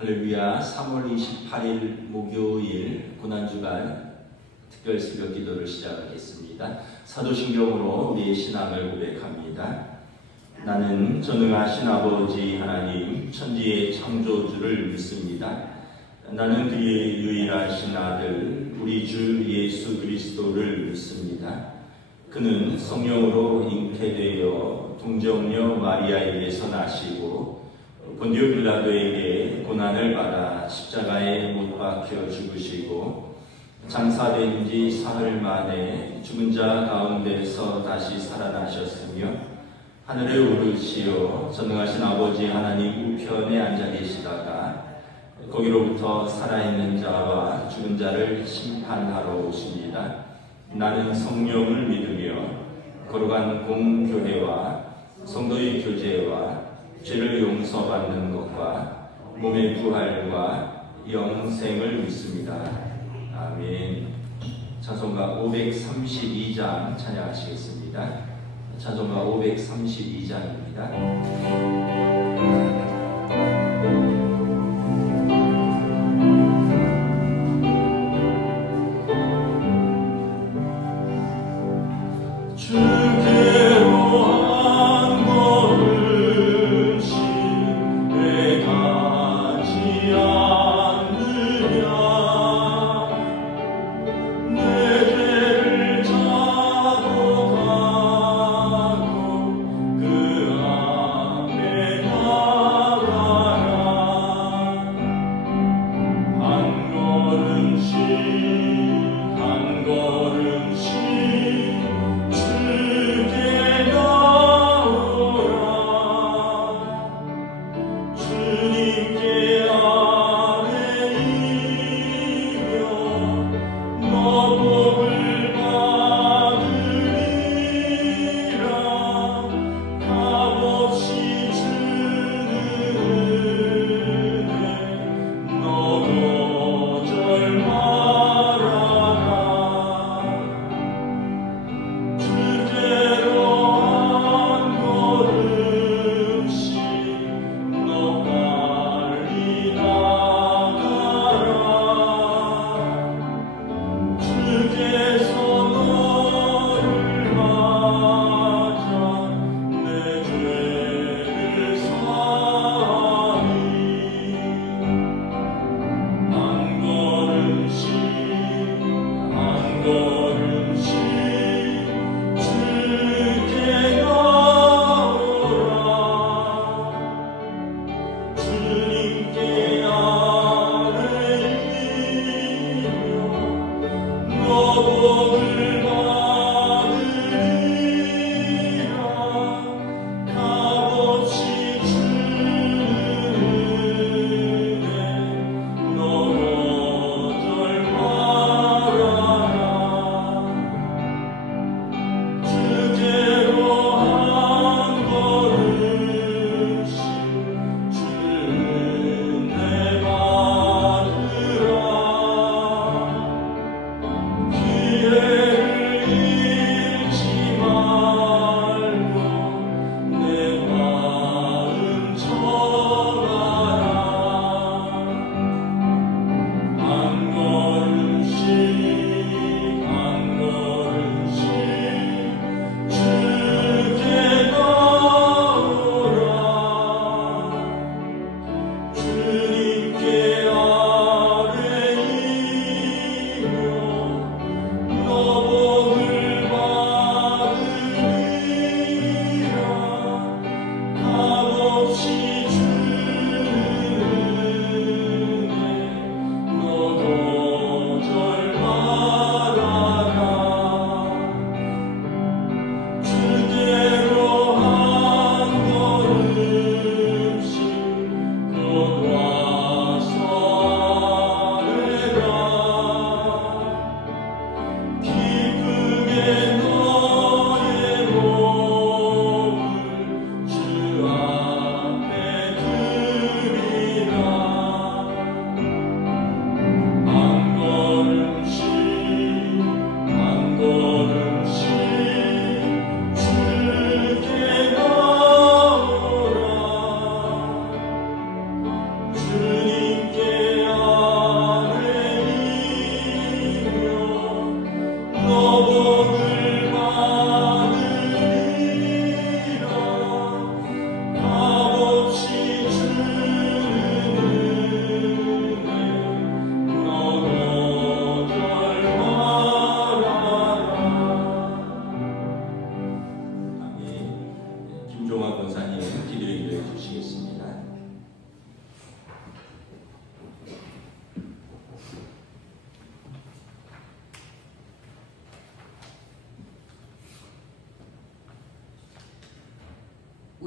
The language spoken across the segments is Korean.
할렐루야. 3월 28일 목요일 고난주간 특별 새벽 기도를 시작하겠습니다. 사도신경으로 우리의 신앙을 고백합니다. 나는 전능하신 아버지 하나님 천지의 창조주를 믿습니다. 나는 그의 유일하신 아들 우리 주 예수 그리스도를 믿습니다. 그는 성령으로 잉태되어 동정녀 마리아에게서 나시고 본디오 빌라도에게 고난을 받아 십자가에 못 박혀 죽으시고 장사된 지 사흘 만에 죽은 자 가운데서 다시 살아나셨으며 하늘에 오르시어 전능하신 아버지 하나님 우편에 앉아 계시다가 거기로부터 살아있는 자와 죽은 자를 심판하러 오십니다. 나는 성령을 믿으며 거룩한 공교회와 성도의 교제와 죄를 용서받는 것과 몸의 부활과 영생을 믿습니다. 아멘. 찬송가 532장 찬양하시겠습니다. 찬송가 532장입니다. 주님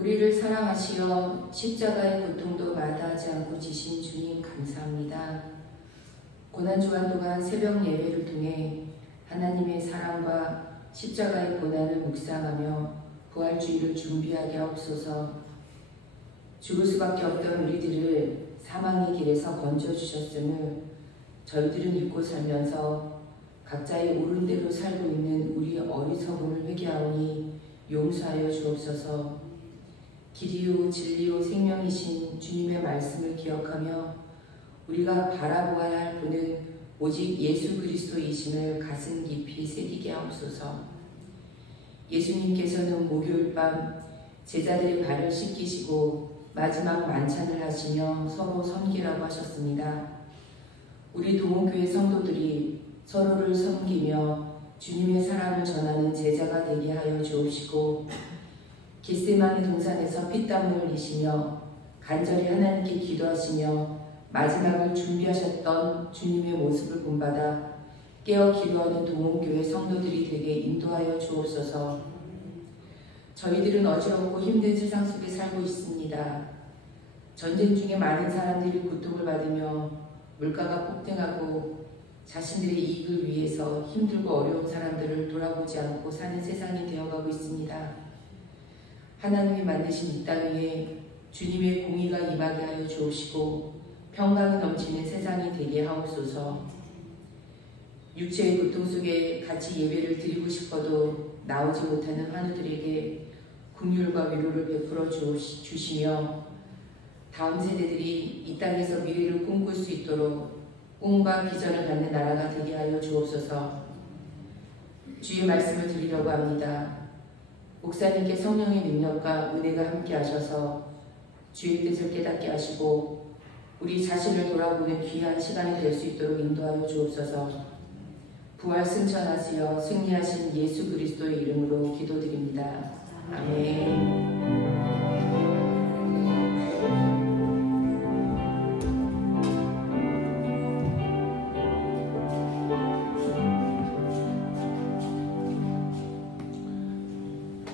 우리를 사랑하시어 십자가의 고통도 마다하지 않고 지신 주님 감사합니다. 고난주간 동안 새벽 예배를 통해 하나님의 사랑과 십자가의 고난을 묵상하며 부활주의를 준비하게 하옵소서. 죽을 수밖에 없던 우리들을 사망의 길에서 건져주셨음을 저희들은 잊고 살면서 각자의 옳은 대로 살고 있는 우리 어리석음을 회개하오니 용서하여 주옵소서. 길이요 진리요 생명이신 주님의 말씀을 기억하며 우리가 바라보아야 할 분은 오직 예수 그리스도이심을 가슴 깊이 새기게 하옵소서. 예수님께서는 목요일 밤 제자들의 발을 씻기시고 마지막 만찬을 하시며 서로 섬기라고 하셨습니다. 우리 동호교회 성도들이 서로를 섬기며 주님의 사랑을 전하는 제자가 되게 하여 주옵시고 겟세마네 동산에서 피땀을 흘리시며 간절히 하나님께 기도하시며 마지막을 준비하셨던 주님의 모습을 본받아 깨어 기도하는 동호교회 성도들이 되게 인도하여 주옵소서. 저희들은 어지럽고 힘든 세상 속에 살고 있습니다. 전쟁 중에 많은 사람들이 고통을 받으며 물가가 폭등하고 자신들의 이익을 위해서 힘들고 어려운 사람들을 돌아보지 않고 사는 세상이 되어가고 있습니다. 하나님이 만드신 이 땅 위에 주님의 공의가 임하게 하여 주옵시고 평강이 넘치는 세상이 되게 하옵소서. 육체의 고통 속에 같이 예배를 드리고 싶어도 나오지 못하는 환우들에게 긍휼과 위로를 베풀어 주시며 다음 세대들이 이 땅에서 미래를 꿈꿀 수 있도록 꿈과 비전을 갖는 나라가 되게 하여 주옵소서. 주의 말씀을 드리려고 합니다. 목사님께 성령의 능력과 은혜가 함께 하셔서 주의 뜻을 깨닫게 하시고 우리 자신을 돌아보는 귀한 시간이 될 수 있도록 인도하여 주옵소서. 부활 승천하시어 승리하신 예수 그리스도의 이름으로 기도드립니다. 아멘.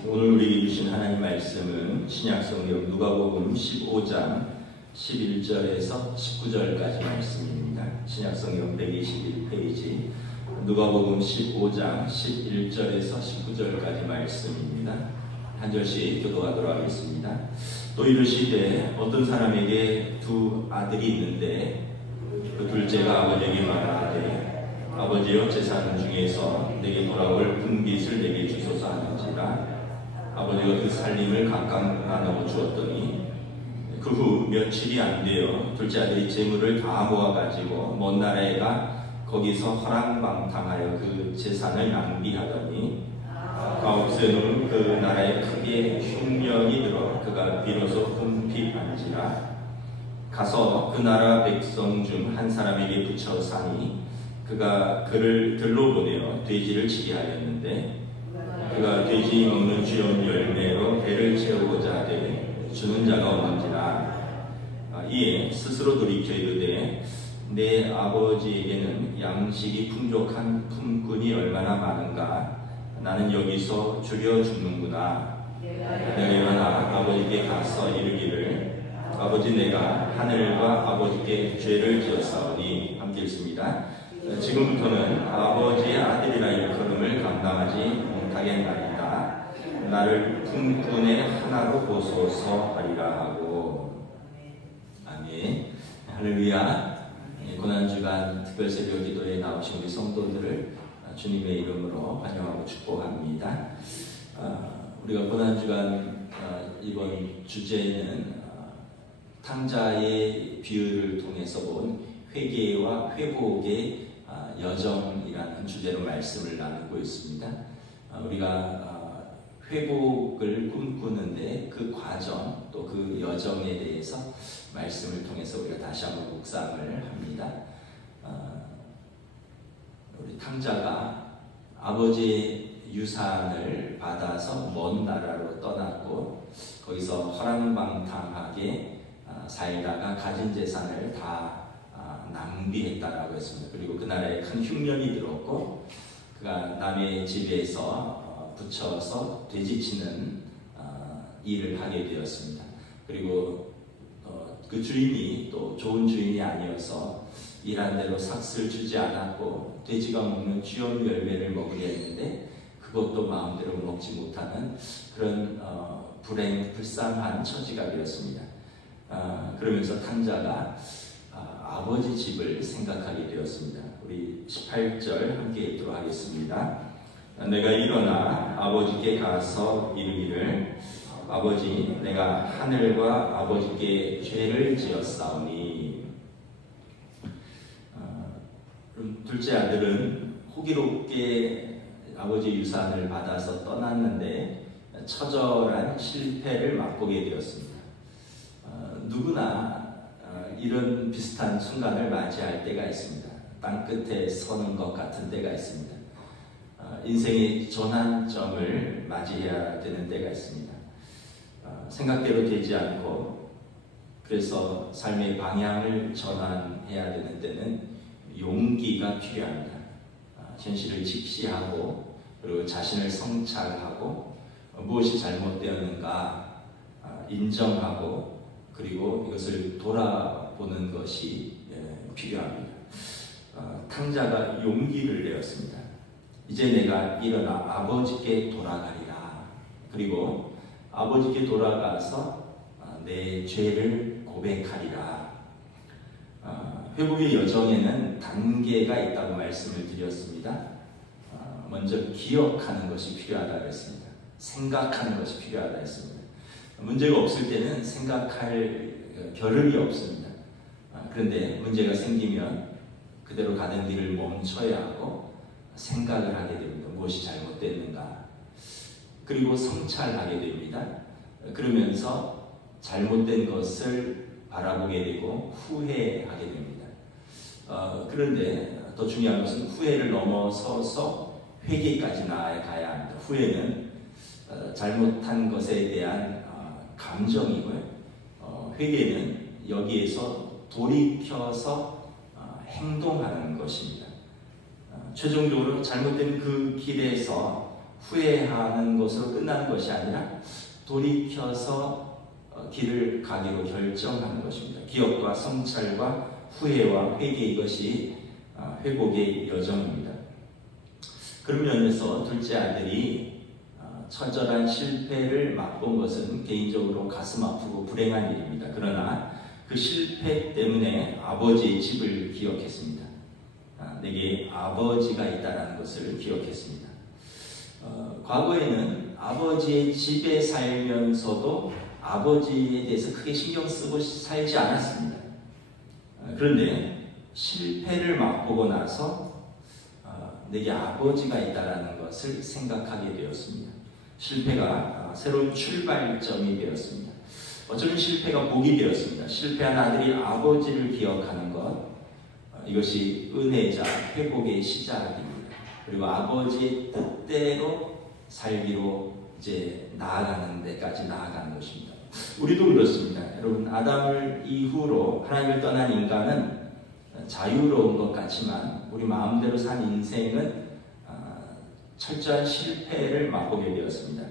오늘 우리에게 주신 하나님 말씀은 신약성경 누가복음 15장 11절에서 19절까지 말씀입니다. 신약성경 121페이지 누가복음 15장 11절에서 19절까지 말씀입니다. 한 절씩 교도하도록 하겠습니다. 또 이르시되 어떤 사람에게 두 아들이 있는데 그 둘째가 아버지에게 말하되 아버지여 재산 중에서 내게 돌아올 분깃을 내게 주소서 하는지라. 아버지가 그 살림을 각각 나누어 주었더니 그 후 며칠이 안 되어 둘째 아들이 재물을 다 모아가지고 먼 나라에 가 거기서 허랑방탕하여 그 재산을 낭비하더니 가옥새는 그 나라에 크게 흉년이 들어 그가 비로소 궁핍한지라. 가서 그 나라 백성 중 한 사람에게 붙여 사니 그가 그를 들로 보내어 돼지를 치게 하였는데 그가 돼지 먹는 주염 열매로 배를 채우고자 하되 주는 자가 없는지라. 이에 스스로 돌이켜 이르되 내 아버지에게는 양식이 풍족한 품꾼이 얼마나 많은가. 나는 여기서 죽여 죽는구나. 내가 일어나 아버지께 가서 이르기를 아버지 내가 하늘과 아버지께 죄를 지었사오니. 함께 읽습니다. 지금부터는 아버지의 아들이라 일컬음을 감당하지 못하겠나이다. 나를 품꾼의 하나로 보소서 하리라 하고. 아멘. 할렐루야. 고난주간 특별새벽 기도에 나오신 우리 성도들을 주님의 이름으로 환영하고 축복합니다. 우리가 고난주간 이번 주제는 탕자의 비유를 통해서 본 회개와 회복의 여정이라는 주제로 말씀을 나누고 있습니다. 우리가 회복을 꿈꾸는데 그 과정 또 그 여정에 대해서 말씀을 통해서 우리가 다시 한번 묵상을 합니다. 우리 탕자가 아버지의 유산을 받아서 먼 나라로 떠났고 거기서 허랑방탕하게 살다가 가진 재산을 다 낭비했다라고 했습니다. 그리고 그 나라에 큰 흉년이 들었고 그가 남의 집에서 붙여서 돼지치는 일을 하게 되었습니다. 그리고 그 주인이 또 좋은 주인이 아니어서 일한 대로 삭슬 주지 않았고 돼지가 먹는 쥐염 열매를 먹으려 했는데 그것도 마음대로 먹지 못하는 그런 불쌍한 처지가 되었습니다. 그러면서 탕자가 아버지 집을 생각하게 되었습니다. 우리 18절 함께 읽도록 하겠습니다. 내가 일어나 아버지께 가서 이르기를 아버지 내가 하늘과 아버지께 죄를 지었사오니. 둘째 아들은 호기롭게 아버지 유산을 받아서 떠났는데 처절한 실패를 맛보게 되었습니다. 누구나 이런 비슷한 순간을 맞이할 때가 있습니다. 땅끝에 서는 것 같은 때가 있습니다. 인생의 전환점을 맞이해야 되는 때가 있습니다. 생각대로 되지 않고 그래서 삶의 방향을 전환해야 되는 때는 용기가 필요합니다. 현실을 직시하고 그리고 자신을 성찰하고 무엇이 잘못되었는가 인정하고 그리고 이것을 돌아보는 것이 필요합니다. 탕자가 용기를 내었습니다. 이제 내가 일어나 아버지께 돌아가리라. 그리고 아버지께 돌아가서 내 죄를 고백하리라. 회복의 여정에는 단계가 있다고 말씀을 드렸습니다. 먼저 기억하는 것이 필요하다고 했습니다. 생각하는 것이 필요하다고 했습니다. 문제가 없을 때는 생각할 겨를이 없습니다. 그런데 문제가 생기면 그대로 가는 길을 멈춰야 하고 생각을 하게 됩니다. 무엇이 잘못됐는가. 그리고 성찰하게 됩니다. 그러면서 잘못된 것을 바라보게 되고 후회하게 됩니다. 그런데 더 중요한 것은 후회를 넘어서서 회개까지 나아가야 합니다. 후회는 잘못한 것에 대한 감정이고요. 회개는 여기에서 돌이켜서 행동하는 것입니다. 최종적으로 잘못된 그 길에서 후회하는 것으로 끝나는 것이 아니라 돌이켜서 길을 가기로 결정하는 것입니다. 기억과 성찰과 후회와 회개 이것이 회복의 여정입니다. 그런 면에서 둘째 아들이 처절한 실패를 맛본 것은 개인적으로 가슴 아프고 불행한 일입니다. 그러나 그 실패 때문에 아버지의 집을 기억했습니다. 내게 아버지가 있다는 것을 기억했습니다. 과거에는 아버지의 집에 살면서도 아버지에 대해서 크게 신경 쓰고 살지 않았습니다. 그런데 실패를 맛보고 나서 내게 아버지가 있다는 것을 생각하게 되었습니다. 실패가 새로운 출발점이 되었습니다. 어쩌면 실패가 복이 되었습니다. 실패한 아들이 아버지를 기억하는 것, 이것이 은혜자 회복의 시작입니다. 그리고 아버지의 뜻대로 살기로 이제 나아가는 데까지 나아가는 것입니다. 우리도 그렇습니다. 여러분, 아담을 이후로 하나님을 떠난 인간은 자유로운 것 같지만 우리 마음대로 산 인생은 철저한 실패를 맛보게 되었습니다.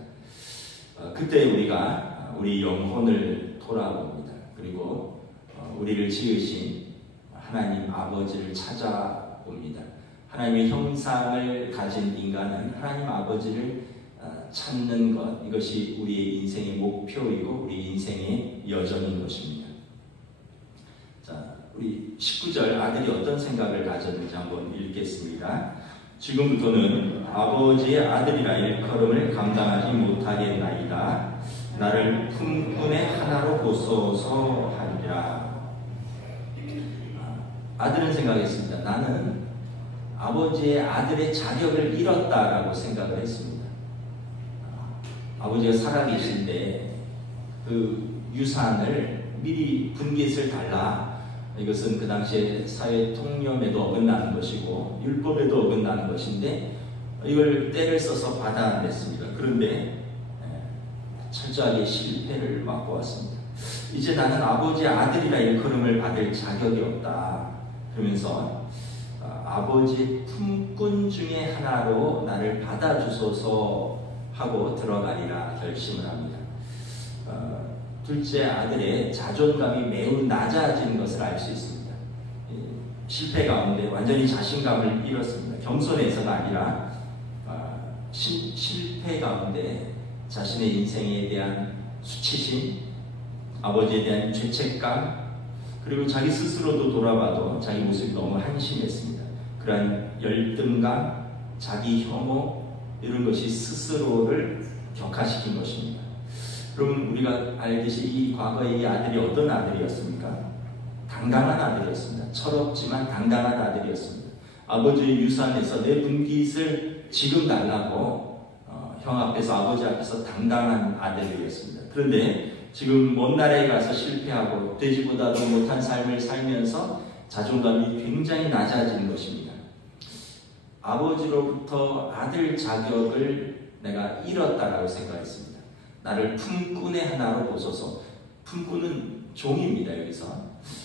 그때 우리가 우리 영혼을 돌아봅니다. 그리고 우리를 지으신 하나님 아버지를 찾아봅니다. 하나님의 형상을 가진 인간은 하나님 아버지를 찾는 것, 이것이 우리의 인생의 목표이고 우리 인생의 여정인 것입니다. 자, 우리 19절 아들이 어떤 생각을 가졌는지 한번 읽겠습니다. 지금부터는 아버지의 아들이라 일컬음을 감당하지 못하겠나이다. 나를 품꾼의 하나로 보소서 하리라. 아들은 생각했습니다. 나는 아버지의 아들의 자격을 잃었다라고 생각을 했습니다. 아버지가 살아계신데 그 유산을 미리 분깃을 달라. 이것은 그 당시에 사회 통념에도 어긋나는 것이고 율법에도 어긋나는 것인데 이걸 때를 써서 받아냈습니다. 그런데 철저하게 실패를 맛고 왔습니다. 이제 나는 아버지의 아들이라 일컬음을 받을 자격이 없다. 그러면서 아버지 품꾼 중에 하나로 나를 받아주소서 하고 들어가리라 결심을 합니다. 둘째 아들의 자존감이 매우 낮아진 것을 알 수 있습니다. 실패 가운데 완전히 자신감을 잃었습니다. 겸손해서가 아니라 실패 가운데 자신의 인생에 대한 수치심, 아버지에 대한 죄책감, 그리고 자기 스스로도 돌아봐도 자기 모습이 너무 한심했습니다. 그러한 열등감, 자기 혐오, 이런 것이 스스로를 격화시킨 것입니다. 그럼 우리가 알듯이 이 과거의 이 아들이 어떤 아들이었습니까? 당당한 아들이었습니다. 철없지만 당당한 아들이었습니다. 아버지의 유산에서 내 분깃을 지금 달라고 형 앞에서, 아버지 앞에서 당당한 아들이었습니다. 그런데 지금 먼 나라에 가서 실패하고 돼지보다도 못한 삶을 살면서 자존감이 굉장히 낮아진 것입니다. 아버지로부터 아들 자격을 내가 잃었다라고 생각했습니다. 나를 품꾼의 하나로 보소서. 품꾼은 종입니다. 여기서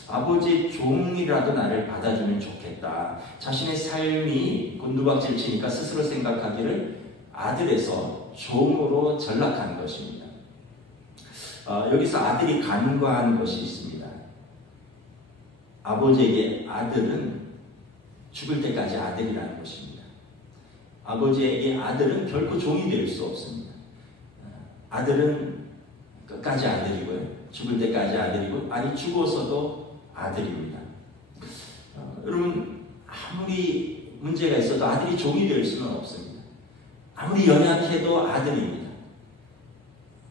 아버지의 종이라도 나를 받아주면 좋겠다. 자신의 삶이 곤두박질 치니까 스스로 생각하기를 아들에서 종으로 전락한 것입니다. 여기서 아들이 간과한 것이 있습니다. 아버지에게 아들은 죽을 때까지 아들이라는 것입니다. 아버지에게 아들은 결코 종이 될 수 없습니다. 아들은 끝까지 아들이고요. 죽을 때까지 아들이고, 아니 죽어서도 아들입니다. 여러분, 아무리 문제가 있어도 아들이 종이 될 수는 없습니다. 아무리 연약해도 아들입니다.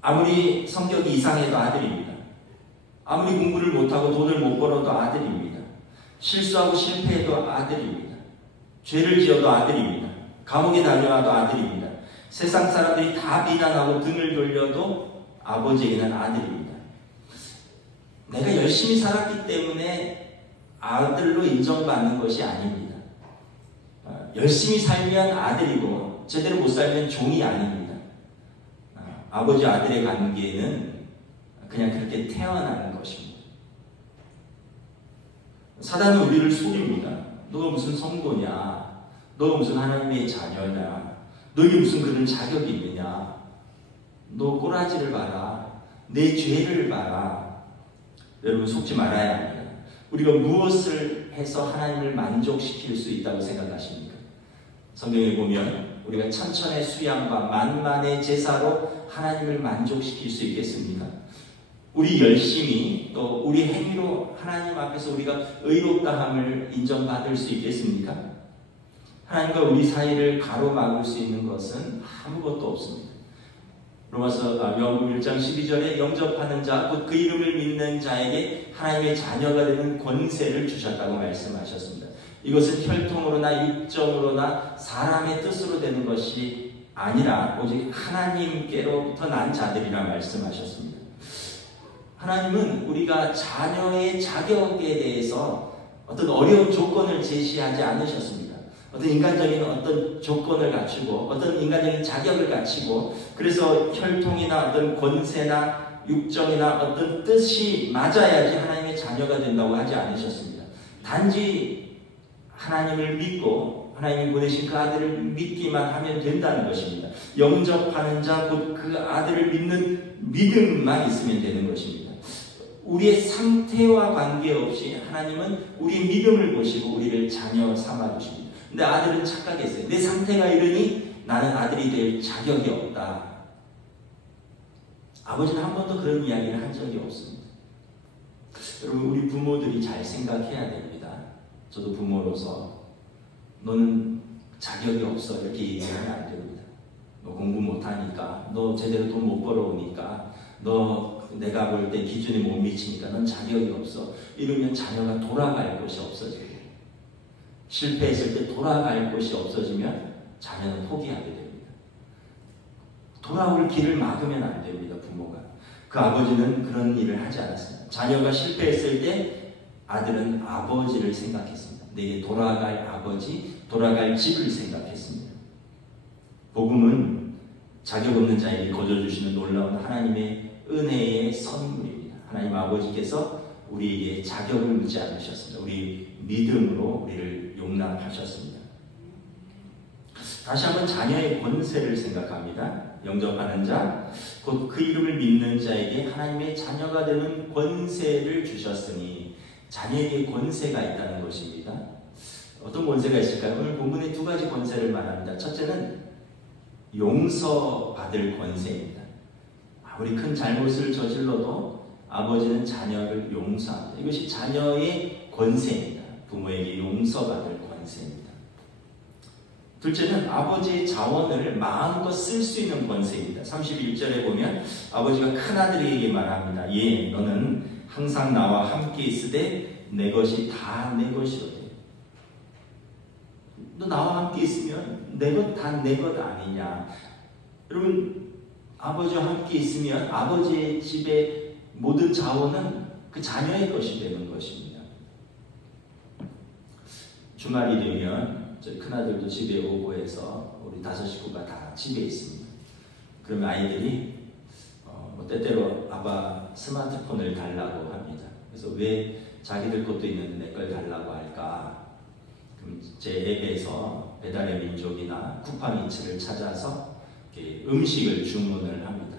아무리 성격이 이상해도 아들입니다. 아무리 공부를 못하고 돈을 못 벌어도 아들입니다. 실수하고 실패해도 아들입니다. 죄를 지어도 아들입니다. 감옥에 다녀와도 아들입니다. 세상 사람들이 다 비난하고 등을 돌려도 아버지에게는 아들입니다. 내가 열심히 살았기 때문에 아들로 인정받는 것이 아닙니다. 열심히 살면 아들이고 제대로 못 살면 종이 아닙니다. 아버지 아들의 관계는 그냥 그렇게 태어나는 것입니다. 사단은 우리를 속입니다. 너가 무슨 성도냐? 너가 무슨 하나님의 자녀냐? 너에게 무슨 그런 자격이 있느냐? 너 꼬라지를 봐라. 내 죄를 봐라. 여러분, 속지 말아야 합니다. 우리가 무엇을 해서 하나님을 만족시킬 수 있다고 생각하십니까? 성경에 보면 우리가 천천의 수양과 만만의 제사로 하나님을 만족시킬 수 있겠습니까? 우리 열심히 또 우리 행위로 하나님 앞에서 우리가 의롭다함을 인정받을 수 있겠습니까? 하나님과 우리 사이를 가로막을 수 있는 것은 아무것도 없습니다. 요한복음 1장 12절에 영접하는 자, 곧 그 이름을 믿는 자에게 하나님의 자녀가 되는 권세를 주셨다고 말씀하셨습니다. 이것은 혈통으로나 육정으로나 사람의 뜻으로 되는 것이 아니라 오직 하나님께로부터 난 자들이라 말씀하셨습니다. 하나님은 우리가 자녀의 자격에 대해서 어떤 어려운 조건을 제시하지 않으셨습니다. 어떤 인간적인 어떤 조건을 갖추고 어떤 인간적인 자격을 갖추고 그래서 혈통이나 어떤 권세나 육정이나 어떤 뜻이 맞아야지 하나님의 자녀가 된다고 하지 않으셨습니다. 단지 하나님을 믿고 하나님이 보내신 그 아들을 믿기만 하면 된다는 것입니다. 영접하는 자, 곧 그 아들을 믿는 믿음만 있으면 되는 것입니다. 우리의 상태와 관계없이 하나님은 우리의 믿음을 보시고 우리를 자녀 삼아주십니다. 근데 아들은 착각했어요. 내 상태가 이러니 나는 아들이 될 자격이 없다. 아버지는 한 번도 그런 이야기를 한 적이 없습니다. 여러분, 우리 부모들이 잘 생각해야 됩니다. 저도 부모로서 너는 자격이 없어 이렇게 얘기하면 안 됩니다. 너 공부 못하니까, 너 제대로 돈 못 벌어오니까, 너 내가 볼 때 기준에 못 미치니까 넌 자격이 없어. 이러면 자녀가 돌아갈 곳이 없어져요. 실패했을 때 돌아갈 곳이 없어지면 자녀는 포기하게 됩니다. 돌아올 길을 막으면 안 됩니다. 부모가. 그 아버지는 그런 일을 하지 않았습니다. 자녀가 실패했을 때 아들은 아버지를 생각했습니다. 내게 돌아갈 아버지, 돌아갈 집을 생각했습니다. 복음은 자격 없는 자에게 거저주시는 놀라운 하나님의 은혜의 선물입니다. 하나님 아버지께서 우리에게 자격을 묻지 않으셨습니다. 우리 믿음으로 우리를 용납하셨습니다. 다시 한번 자녀의 권세를 생각합니다. 영접하는 자, 곧 그 이름을 믿는 자에게 하나님의 자녀가 되는 권세를 주셨으니 자녀에게 권세가 있다는 것입니다. 어떤 권세가 있을까요? 오늘 본문에 두 가지 권세를 말합니다. 첫째는 용서받을 권세입니다. 아무리 큰 잘못을 저질러도 아버지는 자녀를 용서합니다. 이것이 자녀의 권세입니다. 부모에게 용서받을 권세입니다. 둘째는 아버지의 자원을 마음껏 쓸 수 있는 권세입니다. 31절에 보면 아버지가 큰아들에게 말합니다. 예, 너는 항상 나와 함께 있으되 내 것이 다 내 것이로되. 너 나와 함께 있으면 내 것 다 내 것 아니냐. 여러분, 아버지와 함께 있으면 아버지의 집의 모든 자원은 그 자녀의 것이 되는 것입니다. 주말이 되면 저희 큰아들도 집에 오고 해서 우리 5 식구가 다 집에 있습니다. 그러면 아이들이 때때로 아빠 스마트폰을 달라고 합니다. 그래서 왜 자기들 것도 있는데 내 걸 달라고 할까? 그럼 제 앱에서 배달의 민족이나 쿠팡이츠를 찾아서 음식을 주문을 합니다.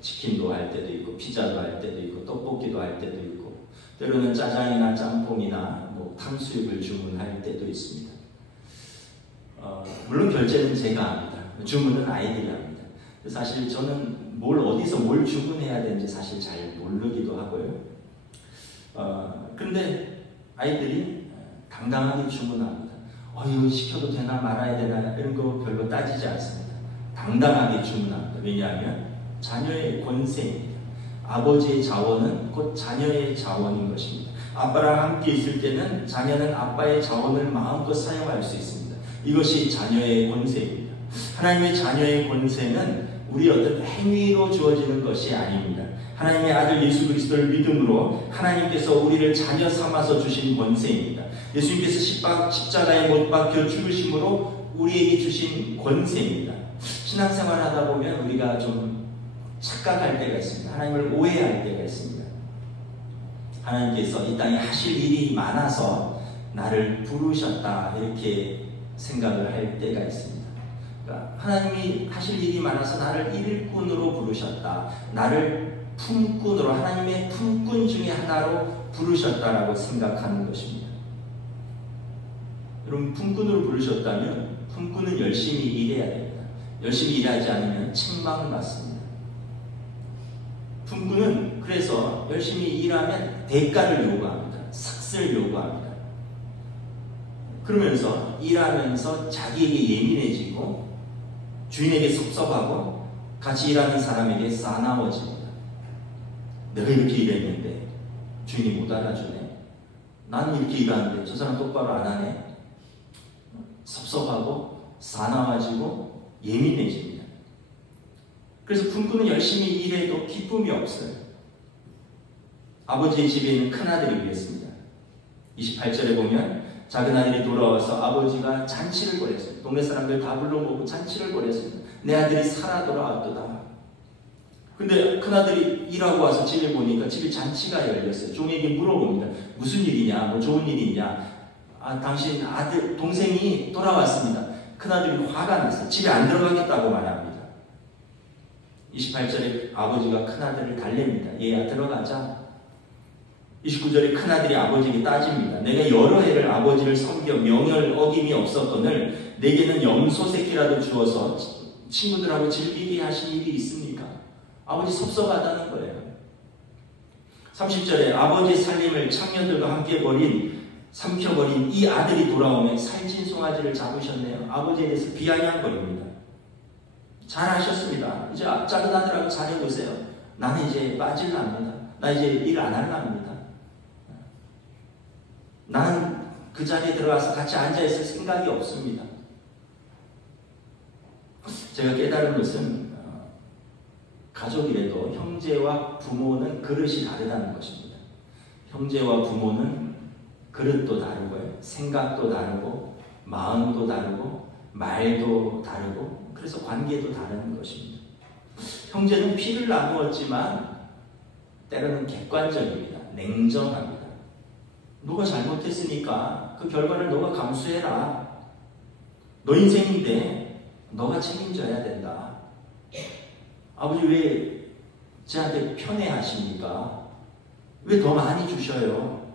치킨도 할 때도 있고 피자도 할 때도 있고 떡볶이도 할 때도 있고 때로는 짜장이나 짬뽕이나 탕수육을 주문할 때도 있습니다. 물론 결제는 제가 합니다. 주문은 아이들이 합니다. 사실 저는 어디서 뭘 주문해야 되는지 사실 잘 모르기도 하고요. 그런데 아이들이 당당하게 주문합니다. 이거 시켜도 되나 말아야 되나 이런 거 별로 따지지 않습니다. 당당하게 주문합니다. 왜냐하면 자녀의 권세입니다. 아버지의 자원은 곧 자녀의 자원인 것입니다. 아빠랑 함께 있을 때는 자녀는 아빠의 자원을 마음껏 사용할 수 있습니다. 이것이 자녀의 권세입니다. 하나님의 자녀의 권세는 우리 어떤 행위로 주어지는 것이 아닙니다. 하나님의 아들 예수 그리스도를 믿음으로 하나님께서 우리를 자녀 삼아서 주신 권세입니다. 예수님께서 십자가에 못 박혀 죽으심으로 우리에게 주신 권세입니다. 신앙생활을 하다 보면 우리가 좀 착각할 때가 있습니다. 하나님을 오해할 때가 있습니다. 하나님께서 이 땅에 하실 일이 많아서 나를 부르셨다 이렇게 생각을 할 때가 있습니다. 그러니까 하나님이 하실 일이 많아서 나를 일꾼으로 부르셨다. 나를 품꾼으로 하나님의 품꾼 중에 하나로 부르셨다라고 생각하는 것입니다. 여러분, 품꾼으로 부르셨다면 품꾼은 열심히 일해야 됩니다. 열심히 일하지 않으면 책망받습니다. 품꾼은 그래서 열심히 일하면 대가를 요구합니다. 삭슬 요구합니다. 그러면서 일하면서 자기에게 예민해지고 주인에게 섭섭하고 같이 일하는 사람에게 싸나워집니다. 내가 이렇게 일했는데 주인이 못 알아주네. 나는 이렇게 일하는데 저 사람 똑바로 안 하네. 섭섭하고 싸나워지고 예민해집니다. 그래서 품꾼은 열심히 일해도 기쁨이 없어요. 아버지의 집에 있는 큰아들이 그랬습니다. 28절에 보면 작은 아들이 돌아와서 아버지가 잔치를 벌였습니다. 동네 사람들 다 불러모으고 잔치를 벌였습니다. 내 아들이 살아 돌아왔도다. 근데 큰아들이 일하고 와서 집에 보니까 집에 잔치가 열렸어요. 종에게 물어봅니다. 무슨 일이냐? 좋은 일이 있냐? 당신 아들, 동생이 돌아왔습니다. 큰아들이 화가 났어요. 집에 안 들어가겠다고 말합니다. 28절에 아버지가 큰아들을 달랩니다. 얘야 들어가자. 29절에 큰아들이 아버지에게 따집니다. 내가 여러 해를 아버지를 섬겨 명을 어김이 없었거늘 내게는 염소 새끼라도 주어서 친구들하고 즐기게 하신 일이 있습니까? 아버지 섭섭하다는 거예요. 30절에 아버지의 살림을 창녀들과 함께 삼켜버린 이 아들이 돌아오면 살찐 송아지를 잡으셨네요. 아버지에 대해서 비아냥거립니다. 잘하셨습니다. 이제 작은 아들하고 잘해보세요. 나는 이제 빠질랍니다. 나 이제 일 안 할랍니다. 나는 그 자리에 들어가서 같이 앉아있을 생각이 없습니다. 제가 깨달은 것은 가족이라도 형제와 부모는 그릇이 다르다는 것입니다. 형제와 부모는 그릇도 다르고요. 생각도 다르고 마음도 다르고 말도 다르고 그래서 관계도 다른 것입니다. 형제는 피를 나누었지만 때로는 객관적입니다. 냉정합니다. 너가 잘못했으니까 그 결과를 너가 감수해라. 너 인생인데 너가 책임져야 된다. 아버지 왜 저한테 편애하십니까? 왜 더 많이 주셔요?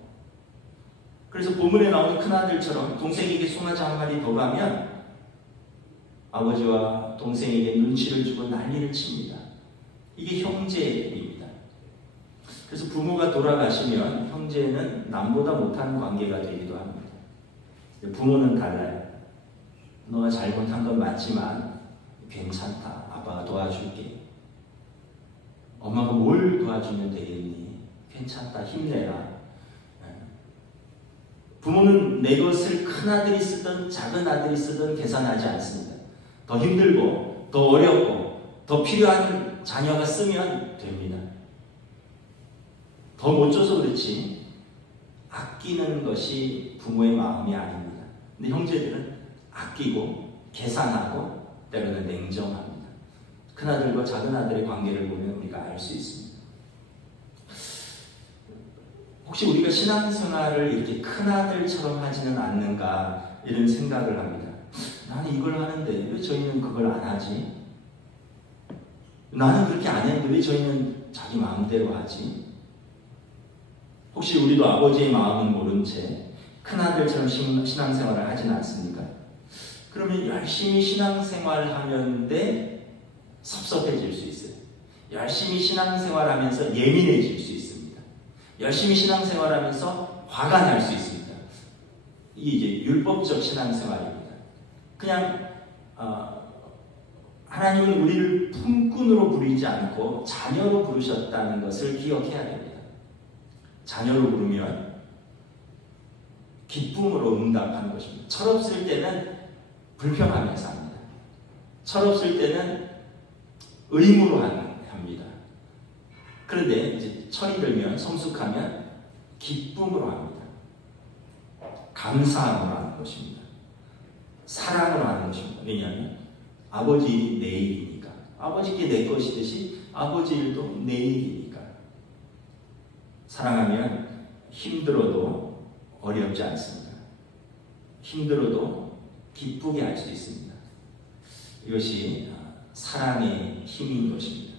그래서 본문에 나오는 큰아들처럼 동생에게 송아지 한 마리 더 가면 아버지와 동생에게 눈치를 주고 난리를 칩니다. 이게 형제입니다. 그래서 부모가 돌아가시면 형제는 남보다 못한 관계가 되기도 합니다. 부모는 달라요. 너가 잘못한 건 맞지만 괜찮다. 아빠가 도와줄게. 엄마가 뭘 도와주면 되겠니? 괜찮다. 힘내라. 부모는 내 것을 큰아들이 쓰든 작은 아들이 쓰든 계산하지 않습니다. 더 힘들고 더 어렵고 더 필요한 자녀가 쓰면 됩니다. 더 못 줘서 그렇지 아끼는 것이 부모의 마음이 아닙니다. 근데 형제들은 아끼고 계산하고 때로는 냉정합니다. 큰아들과 작은아들의 관계를 보면 우리가 알 수 있습니다. 혹시 우리가 신앙생활을 이렇게 큰아들처럼 하지는 않는가 이런 생각을 합니다. 나는 이걸 하는데 왜 저희는 그걸 안 하지? 나는 그렇게 안 했는데 왜 저희는 자기 마음대로 하지? 혹시 우리도 아버지의 마음은 모른 채 큰아들처럼 신앙생활을 하진 않습니까? 그러면 열심히 신앙생활을 하는데 섭섭해질 수 있어요. 열심히 신앙생활하면서 예민해질 수 있습니다. 열심히 신앙생활하면서 화가 날 수 있습니다. 이게 율법적 신앙생활입니다. 그냥 하나님은 우리를 품꾼으로 부르지 않고 자녀로 부르셨다는 것을 기억해야 됩니다. 자녀로 부르면 기쁨으로 응답하는 것입니다. 철없을 때는 불평하면서 합니다. 철없을 때는 의무로 합니다. 그런데 이제 철이 들면 성숙하면 기쁨으로 합니다. 감사함으로 하는 것입니다. 사랑으로 하는 것입니다. 왜냐하면 아버지 내 일이니까. 아버지께 내 것이듯이 아버지 일도 내 일이니까. 사랑하면 힘들어도 어렵지 않습니다. 힘들어도 기쁘게 할 수 있습니다. 이것이 사랑의 힘인 것입니다.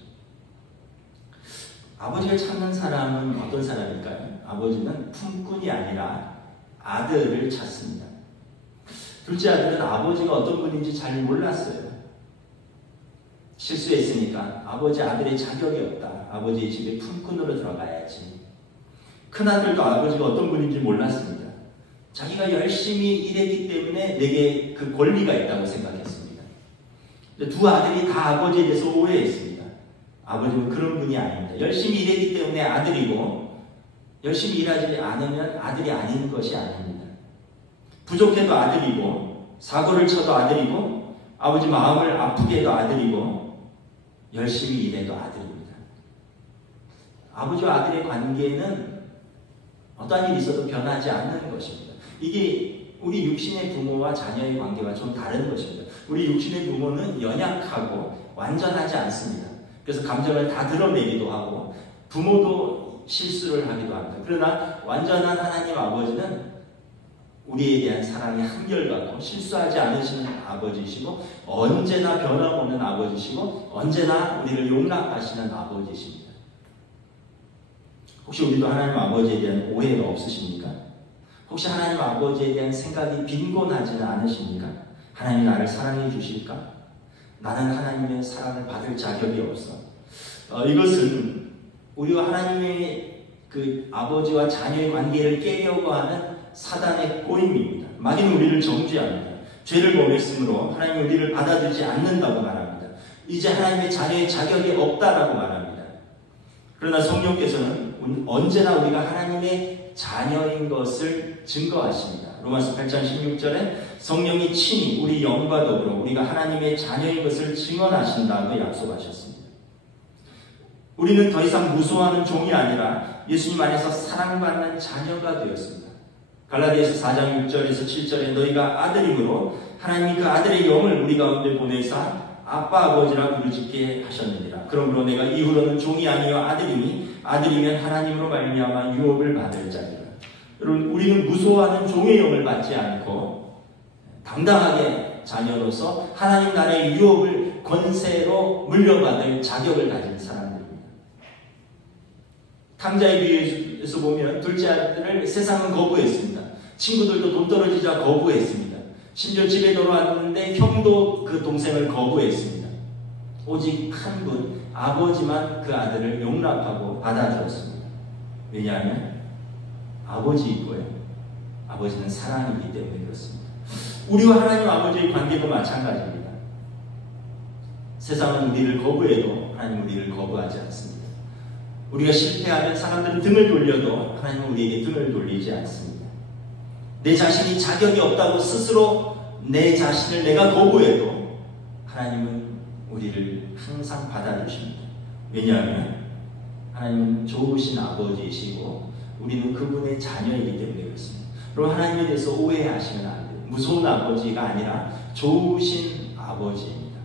아버지를 찾는 사람은 어떤 사람일까요? 아버지는 품꾼이 아니라 아들을 찾습니다. 둘째 아들은 아버지가 어떤 분인지 잘 몰랐어요. 실수했으니까 아버지 아들의 자격이 없다. 아버지의 집에 품꾼으로 들어가야지. 큰아들도 아버지가 어떤 분인지 몰랐습니다. 자기가 열심히 일했기 때문에 내게 그 권리가 있다고 생각했습니다. 두 아들이 다 아버지에 대해서 오해했습니다. 아버지는 그런 분이 아닙니다. 열심히 일했기 때문에 아들이고 열심히 일하지 않으면 아들이 아닌 것이 아닙니다. 부족해도 아들이고 사고를 쳐도 아들이고 아버지 마음을 아프게 해도 아들이고 열심히 일해도 아들입니다. 아버지와 아들의 관계는 어떠한 일이 있어도 변하지 않는 것입니다. 이게 우리 육신의 부모와 자녀의 관계와 좀 다른 것입니다. 우리 육신의 부모는 연약하고 완전하지 않습니다. 그래서 감정을 다 드러내기도 하고 부모도 실수를 하기도 합니다. 그러나 완전한 하나님 아버지는 우리에 대한 사랑이 한결같고 실수하지 않으시는 아버지이시고 언제나 변함없는 아버지시고 언제나 우리를 용납하시는 아버지십니다. 혹시 우리도 하나님 아버지에 대한 오해가 없으십니까? 혹시 하나님 아버지에 대한 생각이 빈곤하지는 않으십니까? 하나님이 나를 사랑해 주실까? 나는 하나님의 사랑을 받을 자격이 없어. 이것은 우리와 하나님의 그 아버지와 자녀의 관계를 깨려고 하는 사단의 꼬임입니다. 마귀는 우리를 정죄합니다. 죄를 범했으므로 하나님이 우리를 받아들이지 않는다고 말합니다. 이제 하나님의 자녀의 자격이 없다라고 말합니다. 그러나 성령께서는 언제나 우리가 하나님의 자녀인 것을 증거하십니다. 로마서 8장 16절에 성령이 친히 우리 영과 더불어 우리가 하나님의 자녀인 것을 증언하신다고 약속하셨습니다. 우리는 더 이상 무소하는 종이 아니라 예수님 안에서 사랑받는 자녀가 되었습니다. 갈라디아서 4장 6절에서 7절에 너희가 아들이므로 하나님이 그 아들의 영을 우리 가운데 보내사 아빠 아버지라 부르짖게 하셨느니라. 그러므로 내가 이후로는 종이 아니요 아들이니 아들이면 하나님으로 말미암아 유업을 받을 자니라. 여러분 우리는 무소하는 종의 영을 받지 않고 당당하게 자녀로서 하나님 나라의 유업을 권세로 물려받을 자격을 가진 사람들입니다. 탕자의 비유에서 보면 둘째 아들을 세상은 거부했습니다. 친구들도 돈 떨어지자 거부했습니다. 심지어 집에 돌아왔는데 형도 그 동생을 거부했습니다. 오직 한 분, 아버지만 그 아들을 용납하고 받아주었습니다. 왜냐하면 아버지이고요. 아버지는 사랑이기 때문에 그렇습니다. 우리와 하나님 아버지의 관계도 마찬가지입니다. 세상은 우리를 거부해도 하나님은 우리를 거부하지 않습니다. 우리가 실패하면 사람들은 등을 돌려도 하나님은 우리에게 등을 돌리지 않습니다. 내 자신이 자격이 없다고 스스로 내 자신을 내가 거부해도 하나님은 우리를 항상 받아주십니다. 왜냐하면 하나님은 좋으신 아버지이시고 우리는 그분의 자녀이기 때문에 그렇습니다. 그럼 하나님에 대해서 오해하시면 안 돼요. 무서운 아버지가 아니라 좋으신 아버지입니다.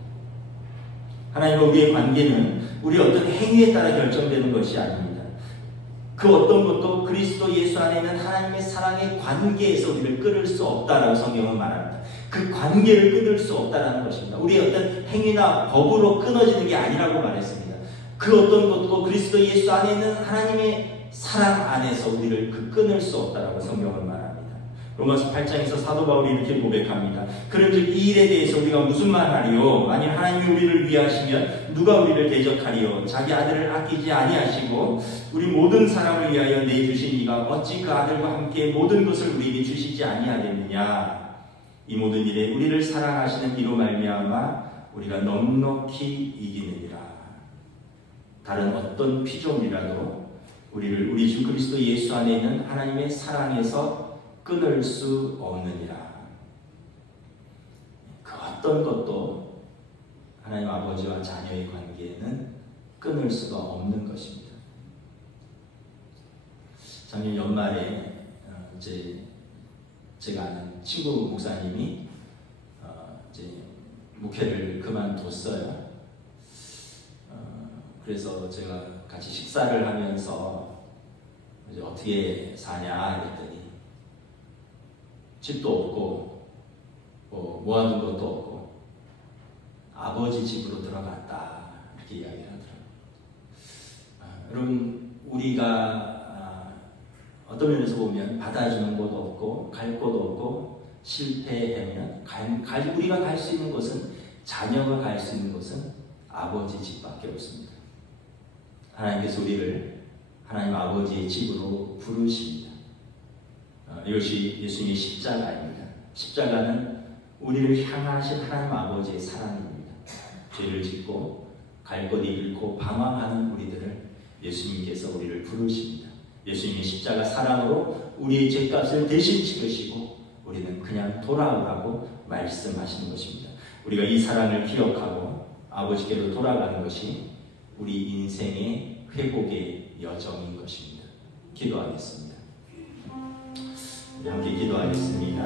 하나님과 우리의 관계는 우리 어떤 행위에 따라 결정되는 것이 아닙니다. 그 어떤 것도 그리스도 예수 안에 있는 하나님의 사랑의 관계에서 우리를 끊을 수 없다라고 성경은 말합니다. 그 관계를 끊을 수 없다라는 것입니다. 우리의 어떤 행위나 법으로 끊어지는 게 아니라고 말했습니다. 그 어떤 것도 그리스도 예수 안에 있는 하나님의 사랑 안에서 우리를 끊을 수 없다라고 성경은 말합니다. 로마서 8장에서 사도 바울이 이렇게 고백합니다. 그런즉 이 일에 대해서 우리가 무슨 말하리요? 만일 하나님이 우리를 위하시면 누가 우리를 대적하리요? 자기 아들을 아끼지 아니하시고 우리 모든 사람을 위하여 내주신 이가 어찌 그 아들과 함께 모든 것을 우리에게 주시지 아니하겠느냐? 이 모든 일에 우리를 사랑하시는 이로 말미암아 우리가 넉넉히 이기느니라. 다른 어떤 피조물이라도 우리를 우리 주 그리스도 예수 안에 있는 하나님의 사랑에서 끊을 수 없느니라. 그 어떤 것도 하나님 아버지와 자녀의 관계에는 끊을 수가 없는 것입니다. 작년 연말에 이제 제가 아는 친구 목사님이 이제 목회를 그만뒀어요. 그래서 제가 같이 식사를 하면서 이제 어떻게 사냐 그랬더니 집도 없고 모아둔 것도 없고 아버지 집으로 들어갔다 이렇게 이야기를 하더라고요. 여러분 우리가 어떤 면에서 보면 받아주는 곳도 없고 갈 곳도 없고 실패하면 우리가 갈 수 있는 곳은 자녀가 갈 수 있는 곳은 아버지 집밖에 없습니다. 하나님께서 우리를 하나님 아버지의 집으로 부르십니다. 이것이 예수님의 십자가입니다. 십자가는 우리를 향하신 하나님 아버지의 사랑입니다. 죄를 짓고 갈 것 잃고 방황하는 우리들을 예수님께서 우리를 부르십니다. 예수님의 십자가 사랑으로 우리의 죄값을 대신 치르시고 우리는 그냥 돌아오라고 말씀하시는 것입니다. 우리가 이 사랑을 기억하고 아버지께로 돌아가는 것이 우리 인생의 회복의 여정인 것입니다. 기도하겠습니다. 함께 기도하겠습니다.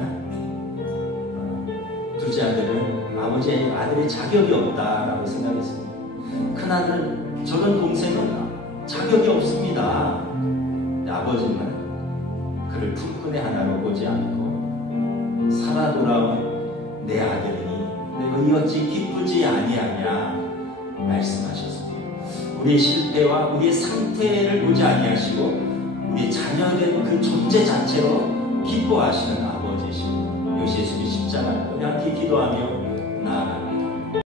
둘째 아들은 아들의 자격이 없다라고 생각했습니다. 큰아들은 저런 동생은 자격이 없습니다. 아버지는 그를 품꾼의 하나로 보지 않고 살아 돌아온 내 아들이니 내가 어찌 기쁘지 아니하냐 말씀하셨습니다. 우리의 실패와 우리의 상태를 보지 아니하시고 우리의 자녀된 그 존재 자체로 기뻐하시는 아버지이십니다. 이것이 예수님의 십자가입니다. 함께 기도하며